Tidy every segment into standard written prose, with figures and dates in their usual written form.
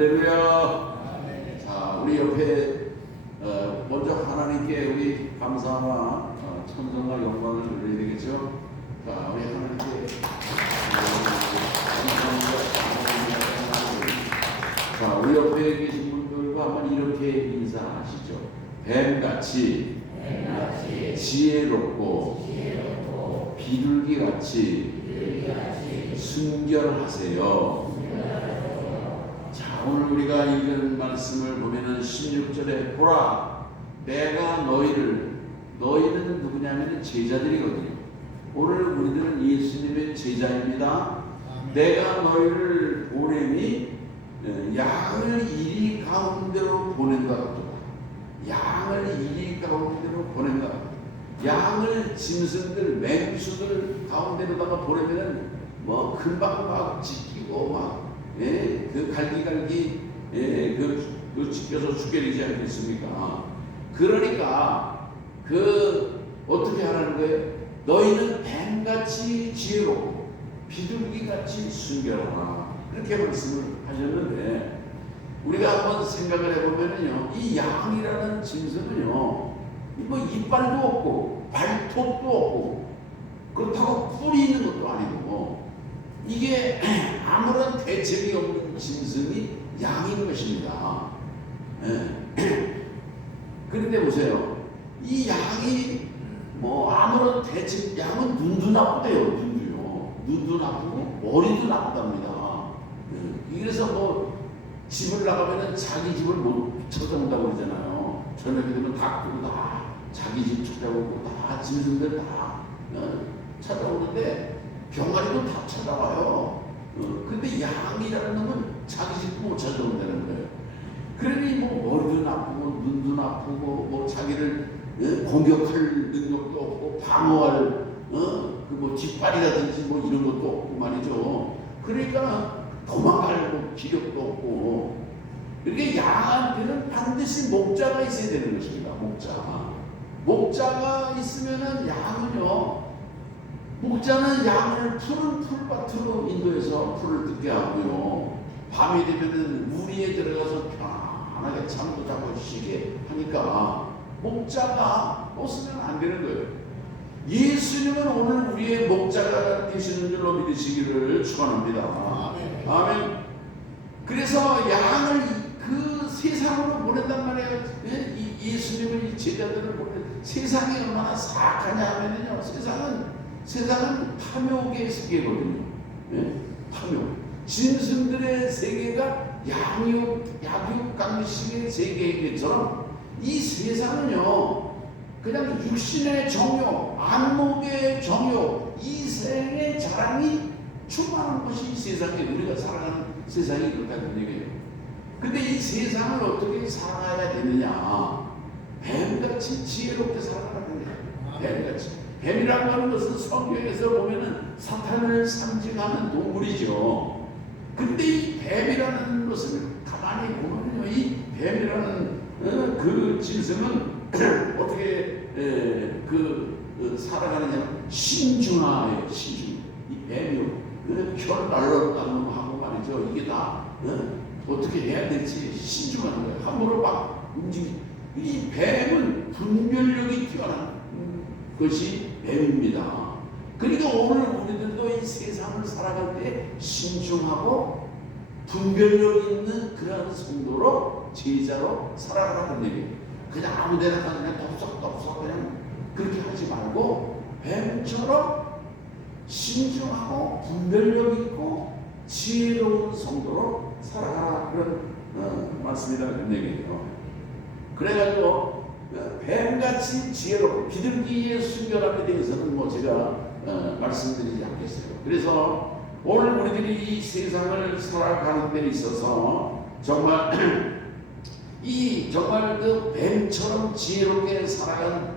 할렐루야. 자, 우리 옆에 먼저 하나님께 우리 감사와 찬송과 영광을 드려야 되겠죠. 자, 우리 하나님께 자, 우리 옆에 계신 분들과 한번 이렇게 인사하시죠. 뱀같이 지혜롭고 비둘기같이 순결하세요. 자, 오늘 우리가 읽은 말씀을 보면은 16절에 보라, 내가 너희는 누구냐면 제자들이거든요. 오늘 우리들은 예수님의 제자입니다. 내가 너희를 보내니 양을 이리 가운데로 보낸다. 양을 이리 가운데로 보낸다. 양을 짐승들, 맹수들 가운데로다가 보내면은 뭐 금방 막 찢기고 막 그 갈기갈기 그 찢겨서 죽게 되지 않겠습니까? 그러니까 어떻게 하라는 거예요? 너희는 뱀같이 지혜롭고 비둘기같이 순결하라. 이렇게 말씀을 하셨는데, 우리가 한번 생각을 해보면요, 이 양이라는 짐승은요, 뭐 이빨도 없고 발톱도 없고 그렇다고 뿔이 있는 것도 아니고, 이게 아무런 대책이 없는 짐승이 양인 것입니다. 그런데 보세요, 이 양이 뭐 아무런 대책, 양은 눈도 나쁘대요. 눈도 나쁘고 머리도 나쁘답니다. 그래서 뭐 집을 나가면은 자기 집을 못 찾아온다고 그러잖아요. 저녁에 되면 닭도 다 자기 집 찾아오고 다 짐승들 다 찾아오는데 병아리도 다 찾아와요. 근데 양이라는 놈은 자기 집도 못 찾아온다는 거예요. 그러니 뭐 머리도 나쁘고 눈도 나쁘고 뭐 자기를 공격할 능력도 없고 방어할 뭐 뒷발이라든지 뭐 이런 것도 없고 말이죠. 그러니까 도망갈 기력도 없고. 이렇게 양한테는 반드시 목자가 있어야 되는 것입니다. 목자가 있으면은 양은요, 목자는 양을 푸른 풀밭으로 인도해서 풀을 듣게 하고요, 밤이 되면은 우리에 들어가서 편안하게 잠도 자고 쉬게 하니까 목자가 없으면 안 되는 거예요. 예수님은 오늘 우리의 목자가 되시는 줄로 믿으시기를 축원합니다. 아멘. 그래서 양을 그 세상으로 보낸단 말이에요. 예수님을, 이 제자들을 보내. 세상이 얼마나 사악하냐 하면요, 세상은 탐욕의 세계거든요. 탐욕. 짐승들의 세계가 약육 강식의 세계인 것처럼 이 세상은요, 그냥 육신의 정욕, 안목의 정욕, 이생의 자랑이 충만한 것이 세상에, 우리가 살아가는 세상이 그렇다는 얘기예요. 근데 이 세상을 어떻게 살아야 되느냐? 뱀같이 지혜롭게 살아가는 거예요. 뱀같이. 뱀이라고 하는 것은 성경에서 보면은 사탄을 상징하는 동물이죠. 근데 이 뱀이라는 것을 가만히 보면요, 이 뱀이라는 그 짐승은 어떻게 살아가느냐? 신중하예요. 신중. 이 뱀이요, 별 날라가는 하고 말이죠. 이게 다 어떻게 해야 될지 신중한 거예요. 함부로 막 이 뱀은 분별력이 뛰어난 것이 뱀입니다. 그러니까 오늘 우리들도 이 세상을 살아갈 때 신중하고 분별력 있는 그런 성도로, 제자로 살아가라는 얘기예요. 그냥 아무데나 그냥 덥석덥석 그냥 그렇게 하지 말고 뱀처럼 신중하고 분별력 있고 지혜로운 성도로 살아가라, 그런 말씀이다, 그런 얘기예요. 그래가지고 뱀같이 지혜롭고 비둘기의 순결함에 대해서는 뭐 제가 말씀드리지 않겠어요. 그래서 오늘 우리들이 이 세상을 살아가는 데 있어서 정말 정말 그 뱀처럼 지혜롭게 살아간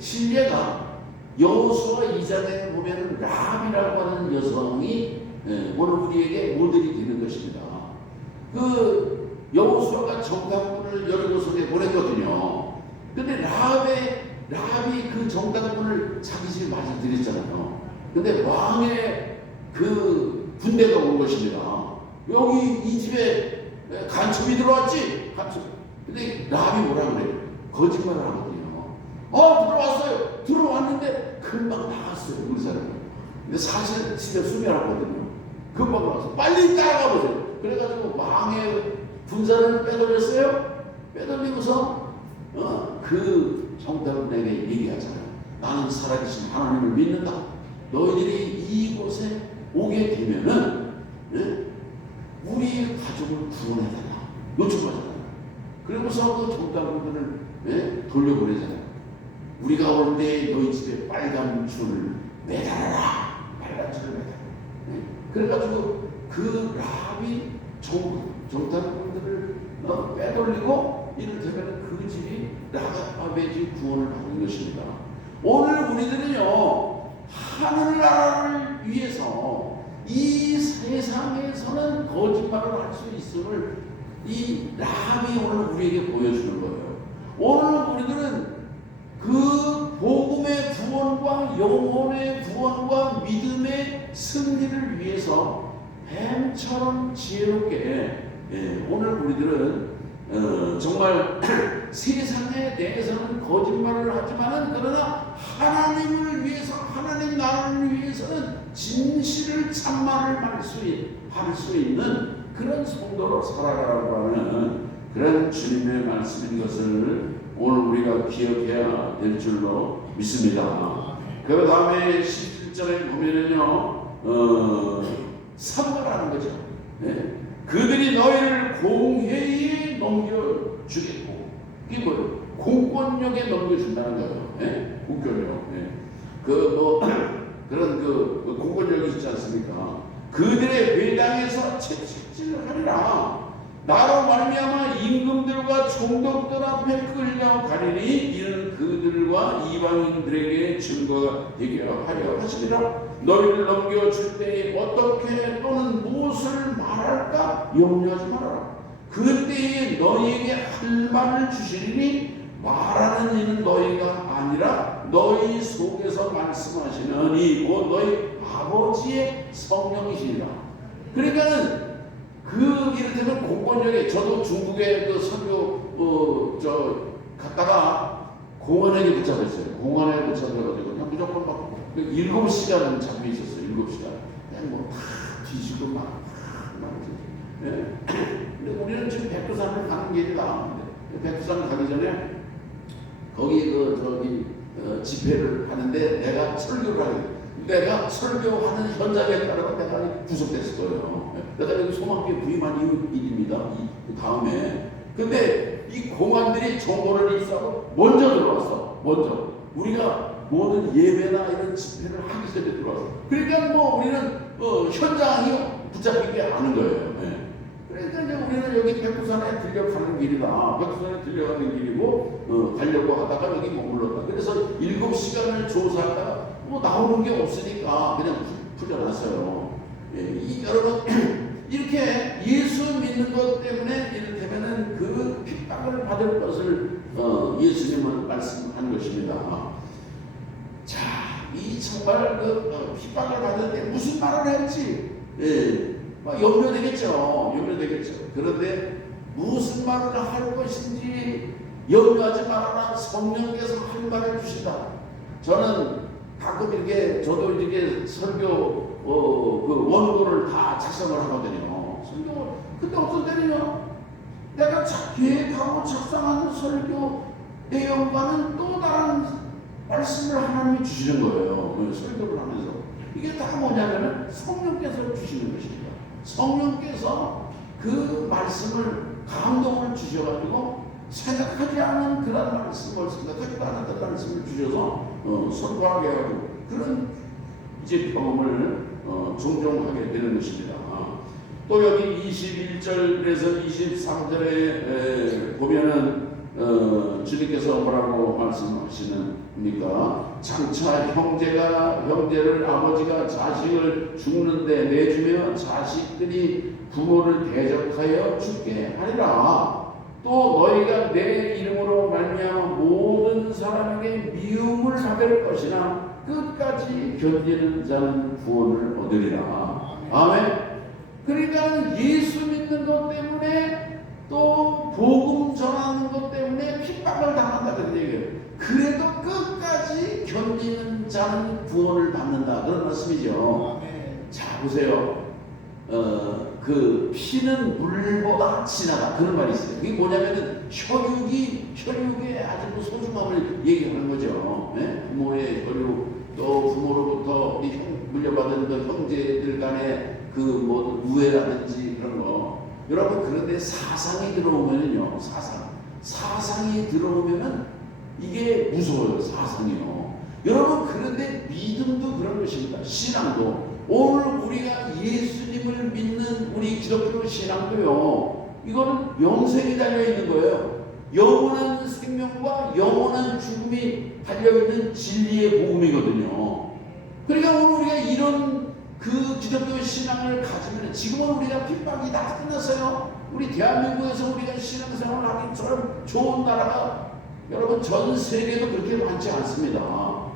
신뢰가 여호수아 2장에 보면 라합이라고 하는 여성이 오늘 우리에게 모델이 되는 것입니다. 여호수아가 정탐꾼을 여리고성에 보냈거든요. 근데 라합이 그 정탐꾼을 자기 집에 맞이들였잖아요. 근데 왕의 그 군대가 온 것입니다. 여기 이 집에 간첩이 들어왔지? 간첩. 근데 랍이 뭐라 그래요? 거짓말을 하거든요. 들어왔어요. 들어왔는데 금방 나갔어요. 우리 사람이. 근데 사실 집에 숨겨놨거든요. 금방 나가서 빨리 따라가 보세요. 그래가지고 망의 분사를 빼돌렸어요. 빼돌리고서 그 정탐꾼에게 얘기하잖아요. 나는 살아계신 하나님을 믿는다. 너희들이 이곳에 오게 되면은 우리 가족을 구원해달라 요청하잖아요. 그러고서 그 정탐꾼들을 돌려보내잖아요. 우리가 올 때 너희 집에 빨간 줄을 매달아라. 빨간 줄을 매달아. 그래가지고 그 랍이 정탐꾼들을 빼돌리고 이를테면 그 집이 라합의 집 구원을 받은 것입니다. 오늘 우리들은요 하늘나라를 위해서 이 세상에서는 거짓말을 할 수 있음을 이 라합이 오늘 우리에게 보여주는 거예요. 오늘 우리들은 그 복음의 구원과 영혼의 구원과 믿음의 승리를 위해서 뱀처럼 지혜롭게 오늘 우리들은 정말 세상에 대해서는 거짓말을 하지만은 그러나 하나님을 위해서 하나님 나라를 위해서는 진실을 참말을 할 수 있는 그런 성도로 살아가라고 하는 그런 주님의 말씀인 것을 오늘 우리가 기억해야 될 줄로 믿습니다. 그 다음에 17절에 보면은요 선거라는 거죠. 그들이 너희를 공회에 넘겨주겠고, 이게 뭐예요? 공권력에 넘겨준다는 거예요. 공권력. 그런 공권력이 있지 않습니까? 그들의 회당에서 채찍질을 하리라. 나로 말미암아 임금들과 총독들 앞에 끌려가리니 이는 그들과 이방인들에게 증거가 되게 하려 하시리라. 너희를 넘겨줄 때에 어떻게 또는 무엇을 말할까 염려하지 말아라. 그때에 너희에게 할 말을 주시리니 말하는 이는 너희가 아니라 너희 속에서 말씀하시는 이 곧 너희 아버지의 성령이시니라. 그러니까는 이를테면 공권력에 저도 중국에 그 선교 갔다가 공안에게 붙잡혔어요. 공안에 붙잡혀가지고 그냥 무조건 막 7시간은 잡혀 있었어요. 7시간. 그냥 뭐 다 뒤지고 막. 근데 우리는 지금 백두산을 가는 길이다. 백두산 가기 전에 거기 집회를 하는데 내가 설교를 하게 돼. 내가 설교하는 현장에 따라서 내가 구속됐을 거예요. 내가 여기 소망교회 부임한 일입니다. 이 다음에. 근데 이 공안들이 정보를 입수하고 먼저 들어왔어. 먼저. 우리가 모든 예배나 이런 집회를 하기 전에 들어왔어. 그러니까 뭐 우리는 현장이 붙잡히지 않은 거예요. 그러니까 이제 우리는 여기 백두산에 들려가는 길이다. 백두산에 들려가는 길이고 가려고 하다가 여기 머물렀다. 그래서 7시간을 조사하다가 뭐 나오는 게 없으니까 그냥 풀려났어요. 여러분 이렇게 예수 믿는 것 때문에 이를테면은 그 핍박을 받을 것을 예수님은 말씀한 것입니다. 자, 이 정말 핍박을 받을 때 무슨 말을 할지 염려되겠죠. 그런데 무슨 말을 할 것인지 염려하지 말아라. 성령께서 할 말을 주신다. 저는 가끔 이렇게 저도 이렇게 설교 그 원고를 다 작성을 하거든요. 설교 근데 어떤 때는요, 내가 계획하고 작성하는 설교 내용과는 또 다른 말씀을 하나님이 주시는 거예요. 설교를 하면서 이게 다 뭐냐면은 성령께서 주시는 것입니다. 성령께서 그 말씀을 감동을 주셔가지고 생각하지 않은 그런 말씀을 생각하지도 않았던 말씀을 주셔서 선포하게 하고 그런 이제 경험을 종종 하게 되는 것입니다. 또 여기 21절에서 23절에 보면은 주님께서 뭐라고 말씀하시는입니까? 장차 형제를 아버지가 자식을 죽는데 내주며 자식들이 부모를 대적하여 죽게 하리라. 또 너희가 내 이름으로 말미암아 모든 사람에게 미움을 받을 것이나 끝까지 견디는 자는 구원을 얻으리라. 아멘. 그러니까 예수 믿는 것 때문에 또 복음 전하는 것 때문에 핍박을 당한다 그런 얘기예요. 그래도 끝까지 견디는 자는 구원을 받는다 그런 말씀이죠. 자 보세요. 그 피는 물보다 진하다 그런 말이 있어요. 그게 뭐냐면은 혈육의 아주 소중함을 얘기하는 거죠. 네? 부모의 혈육, 또 부모로부터 우리 물려받은 그 형제들 간의 그 뭐 우애라든지 그런 거. 여러분 그런데 사상이 들어오면은요, 사상이 들어오면은 이게 무서워요. 사상이요. 여러분 그런데 믿음도 그런 것입니다. 신앙도. 오늘 우리가 예수님을 믿는 우리 기독교 신앙도요, 이거는 영생이 달려있는 거예요. 영원한 생명과 영원한 죽음이 달려있는 진리의 복음이거든요. 그러니까 오늘 우리가 이런 그 기독교 신앙을 가지면 지금은 우리가 핍박이 다 끝났어요. 우리 대한민국에서 우리가 신앙생활을 하기처럼 좋은 나라가 여러분 전 세계도 그렇게 많지 않습니다.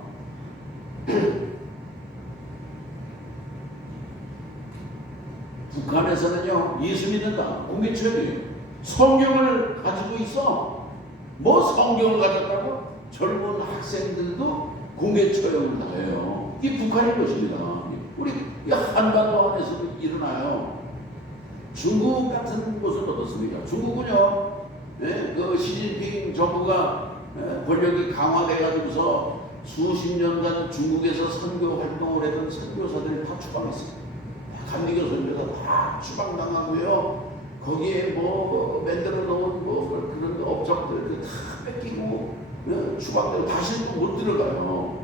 북한에서는요, 예수 믿는다. 공개처형이에요. 성경을 가지고 있어. 뭐 성경을 가졌다고? 젊은 학생들도 공개처형을 당해요. 이 북한인 것입니다. 우리 한반도 안에서도 일어나요. 중국 같은 곳은 어떻습니까? 중국은요, 그 시진핑 정부가 권력이 강화돼가지고서 수십 년간 중국에서 선교 활동을 했던 선교사들을 다 추방했어요. 감리교 선교사 다 추방당하고요. 거기에 뭐 만들어 놓은 뭐 그런 업적들 다 뺏기고 추방되고 다시 못 들어가요.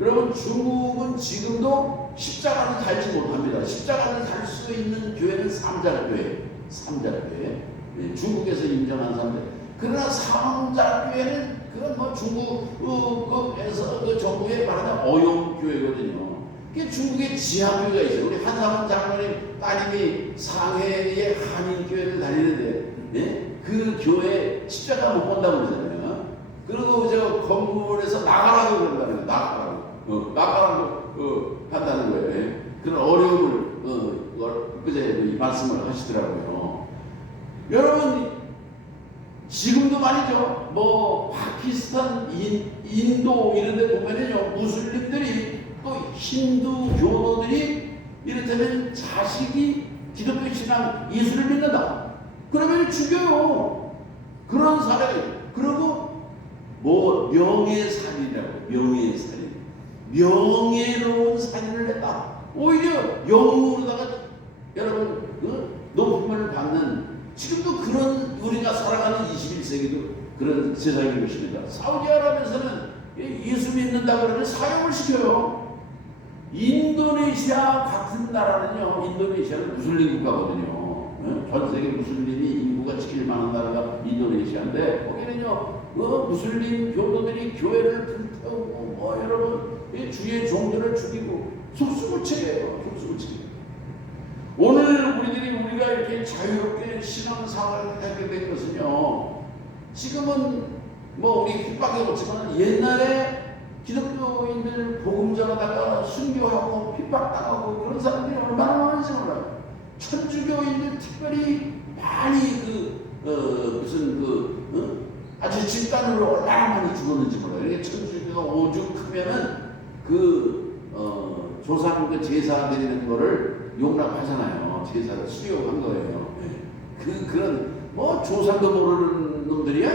여러분 중국은 지금도 십자가를 달지 못합니다. 십자가를 달 수 있는 교회는 삼자교회. 중국에서 인정한 사람들. 그러나 삼자교회는 그건 뭐 중국에서 그 정부에 말하는 어용교회거든요. 그게 중국의 지하교회가 있어요. 우리 한상원 장로님 따님이 상해의 한인교회를 다니는데, 예? 그 교회 십자가 못 본다고 그러잖아요. 그리고 저 건물에서 나가라고 그런다는 거예요. 나가라고 한다는 거예요. 예? 그런 어려움을 그제 말씀을 하시더라고요. 여러분 지금도 말이죠. 뭐 파키스탄, 인도 이런 데 보면은요, 무슬림들이 또 힌두 교도들이 이를테면 자식이 기독교 신앙 예수를 믿는다. 그러면 죽여요. 그런 사람이. 그리고 뭐 명예살인이라고. 명예로운 살인을 했다. 오히려 영웅으로다가 여러분 높임을 받는, 지금도 그런 우리가 살아가는 21세기도 그런 세상인 것입니다. 사우디아라비아에서는 예수 믿는다 그러면 사형을 시켜요. 인도네시아 같은 나라는요, 인도네시아는 무슬림 국가거든요. 전 세계 무슬림이 인구가 제일 많은 나라가 인도네시아인데, 거기는요, 무슬림 교도들이 교회를 불태우고, 뭐, 여러분, 주의 종들을 죽이고, 속수무책이에요. 오늘 우리가 이렇게 자유롭게 신앙생활을 하게 된 것은요, 지금은 뭐 우리 핍박이 없지만 옛날에 기독교인들 복음 전하다가 순교하고 핍박당하고 그런 사람들이 얼마나 많은지 몰라요. 천주교인들 특별히 많이 아주 집단으로 얼마나 많이 죽었는지 몰라요. 천주교가 오죽하면은 조상 제사 드리는 거를 용납하잖아요. 제사를 수용한 거예요. 그런 뭐 조상도 모르는 놈들이야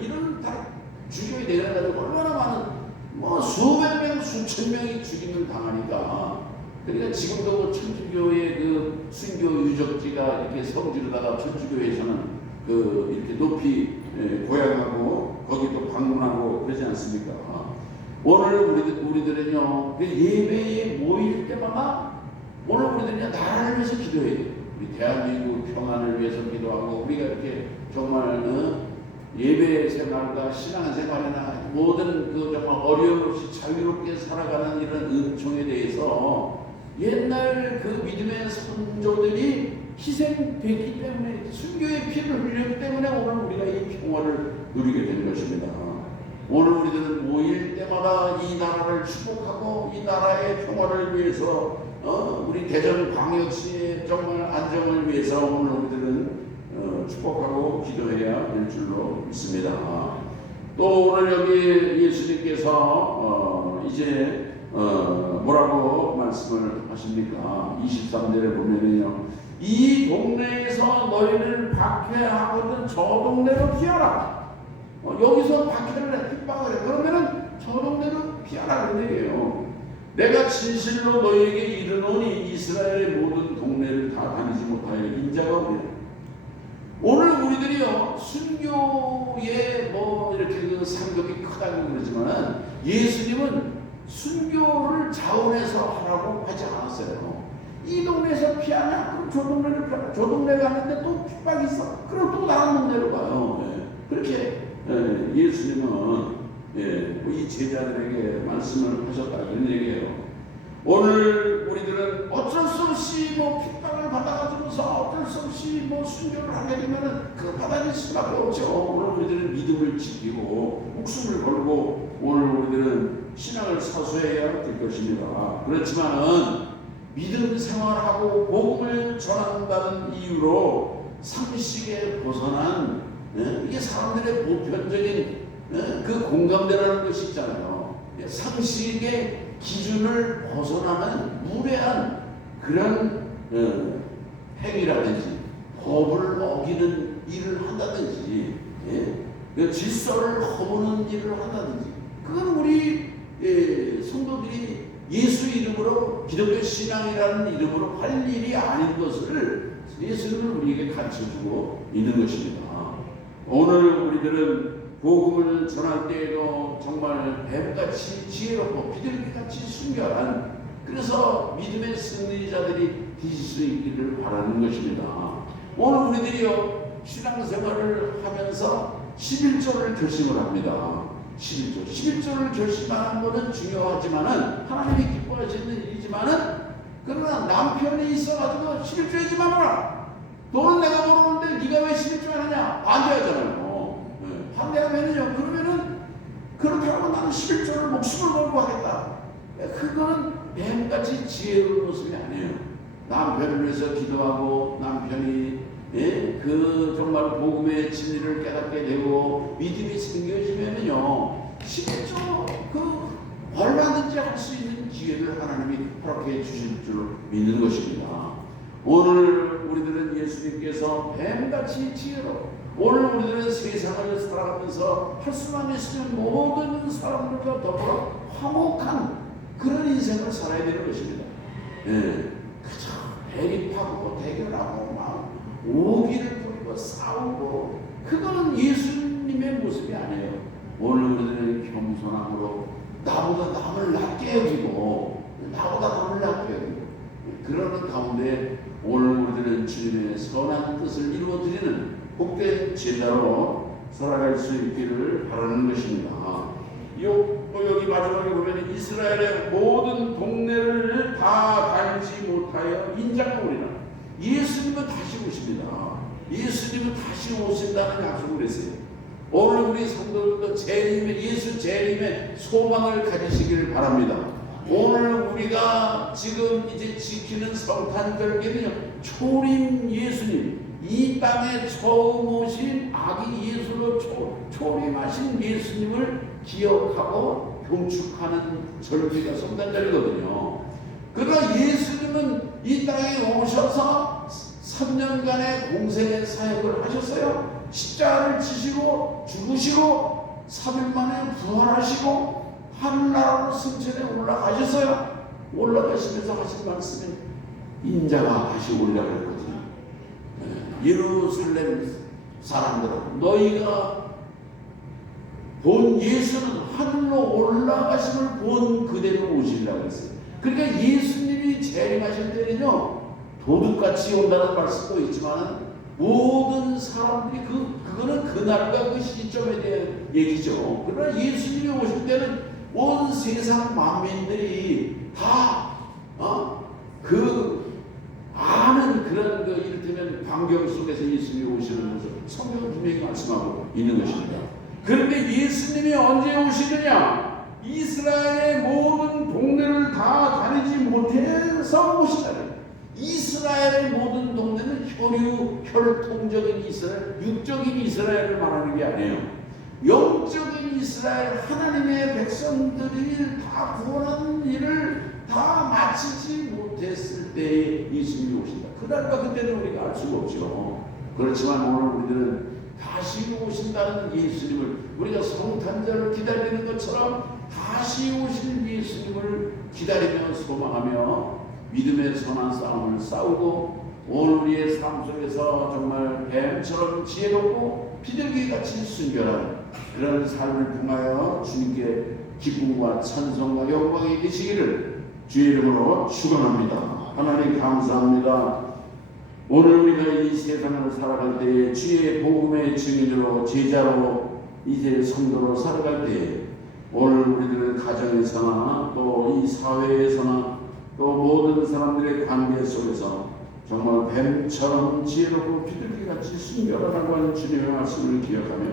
이런 다 주교에 내려가지고 얼마나 많은 뭐 수백 명, 수천 명이 죽임을 당하니까. 그러니까 지금도 뭐 천주교의 그 순교 유적지가 이렇게 성지로다가 천주교에서는 이렇게 높이 고향하고 거기도 방문하고 그러지 않습니까? 오늘 우리들은요, 예배에 모일 때마다 오늘 우리들은요, 나라를 위해서 기도해야 돼요. 우리 대한민국 평안을 위해서 기도하고, 우리가 이렇게 정말 예배 생활과 신앙 생활이나 모든 정말 어려움 없이 자유롭게 살아가는 이런 은총에 대해서 옛날 그 믿음의 선조들이 희생됐기 때문에, 순교의 피를 흘렸기 때문에 오늘 우리가 이 평화를 누리게 된 것입니다. 오늘 우리들은 모일 때마다 이 나라를 축복하고 이 나라의 평화를 위해서 우리 대전광역시의 정말 안정을 위해서 오늘 우리들은 축복하고 기도해야 될 줄로 믿습니다. 또 오늘 여기 예수님께서 이제 뭐라고 말씀을 하십니까? 23절에 보면은요, 이 동네에서 너희를 박해하거든 저 동네로 피하라. 여기서 박해를 해, 핍박을 해. 그러면은 저 동네로 피하라 그런 얘기예요. 내가 진실로 너희에게 이르노니 이스라엘의 모든 동네를 다 다니지 못하여 인자가 오리라. 오늘 우리들이요, 순교에 뭐 이렇게 그 상급이 크다고 그러지만 예수님은 순교를 자원해서 하라고 하지 않았어요. 이 동네에서 피하냐? 그럼 저 동네를 피하냐? 저 동네 가는데 또 핍박이 있어. 그럼 또 다른 동네로 가요. 그렇게 예수님은 이 제자들에게 말씀을 하셨다 이런 얘기예요. 오늘 우리들은 어쩔 수 없이 뭐 핍박을 받아가지고서 어쩔 수 없이 뭐 순교를 하게 되면은 그 받아들일 수밖에 없죠. 오늘 우리들은 믿음을 지키고 목숨을 걸고 오늘 우리들은 신앙을 사수해야 될 것입니다. 그렇지만은 믿음 생활하고 복음을 전한다는 이유로 상식에 벗어난 이게 사람들의 보편적인 그 공감대라는 것이 있잖아요. 상식의 기준을 벗어나는 무례한 그런 행위라든지 법을 어기는 일을 한다든지 질서를 허무는 일을 한다든지 그건 우리 성도들이 예수 이름으로 기독교 신앙이라는 이름으로 할 일이 아닌 것을 예수님은 우리에게 가르쳐주고 있는 것입니다. 오늘 우리들은 복음을 전할 때에도 정말 뱀같이 지혜롭고 비둘기같이 순결한 그래서 믿음의 승리자들이 되실 수 있기를 바라는 것입니다. 오늘 우리들이요 신앙생활을 하면서 11조를 결심을 합니다. 11조를 결심하는 것은 중요하지만은 하나님이 기뻐하시는 일이지만은 그러나 남편이 있어가지고 11조 하지 말아라. 너는 내가 모르는데 네가 왜 11조 하느냐? 반대하잖아요. 반대하면은요, 그러면은 그렇다고 나는 11조를 목숨을 걸고 하겠다. 그건 뱀같이 지혜로운 모습이 아니에요. 남편을 위해서 기도하고 남편이 그 정말 복음의 진리를 깨닫게 되고 믿음이 생겨지면은요 11조 그 얼마든지 할 수 있는 기회를 하나님이 허락해 주실 줄 믿는 것입니다. 오늘 우리들은 예수님께서 뱀같이 지혜로 오늘 우리들은 세상을 살아가면서 할 수만 있으면 모든 사람들과 더불어 화목한 그런 인생을 살아야 되는 것입니다. 그저 대립하고 대결하고 막 오기를 부리고 싸우고 그거는 예수님의 모습이 아니에요. 오늘 우리들은 겸손함으로 나보다 남을 낮게 여기고 그러는 가운데 오늘 우리들은 주님의 선한 뜻을 이루어드리는 복된 제자로 살아갈 수 있기를 바라는 것입니다. 여기 마지막에 보면 이스라엘의 모든 동네를 다 다니지 못하여 인자가 오리라. 예수님은 다시 오십니다. 예수님은 다시 오신다는 약속을 했어요. 오늘 우리 성도들도 예수 재림의 소망을 가지시기를 바랍니다. 오늘 우리가 지금 이제 지키는 성탄절기는요, 초림 예수님, 이 땅에 처음 오신 아기 예수로 초림하신 예수님을 기억하고 경축하는 절기가 성탄절이거든요. 그러나 예수님은 이 땅에 오셔서 3년간의 공생의 사역을 하셨어요. 십자가를 지시고 죽으시고 3일 만에 부활하시고 하늘나라로 승천에 올라가셨어요. 올라가시면서 하신 말씀이 인자가 다시 오리라 그랬거든요. 예루살렘 사람들아, 너희가 본 예수는 하늘로 올라가심을 본 그대로 오시리라고 했어요. 그러니까 예수님이 재림하실 때는요, 도둑같이 온다는 말씀도 있지만 모든 사람들이 그거는 그날과 그 시점에 대한 얘기죠. 그러나 예수님이 오실 때는 온 세상 만민들이 다 아는 그런 이를테면 광경 속에서 예수님이 오시는 것을 성경은 분명히 말씀하고 있는 것입니다. 그런데 예수님이 언제 오시느냐? 이스라엘의 모든 동네를 다 다니지 못해서 오시다. 이스라엘의 모든 동네는 혈통적인 이스라엘, 육적인 이스라엘을 말하는 게 아니에요. 영적인 이스라엘, 하나님의 백성들이 다 구원하는 일을 다 마치지 못했을 때에 예수님이 오신다. 그날과 그때는 우리가 알 수가 없죠. 그렇지만 오늘 우리들은 다시 오신다는 예수님을, 우리가 성탄절을 기다리는 것처럼 다시 오실 예수님을 기다리며 소망하며 믿음의 선한 싸움을 싸우고 오늘 우리의 삶 속에서 정말 뱀처럼 지혜롭고 비둘기같이 순결한 그런 삶을 통하여 주님께 기쁨과 찬송과 영광이 되시기를 주의 이름으로 축원합니다. 하나님 감사합니다. 오늘 우리가 이 세상을 살아갈 때에 주의 복음의 증인으로 제자로 이제 성도로 살아갈 때에 오늘 우리들은 가정에서나 또 이 사회에서나 또 모든 사람들의 관계 속에서 정말 뱀처럼 지혜롭고 비둘기같이 순결하다고 하는 주님의 말씀을 기억하며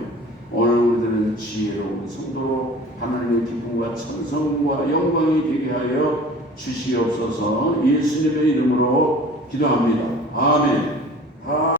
오늘 우리들은 지혜로운 성도로 하나님의 기쁨과 찬송과 영광이 되게 하여 주시옵소서. 예수님의 이름으로 기도합니다. 아멘.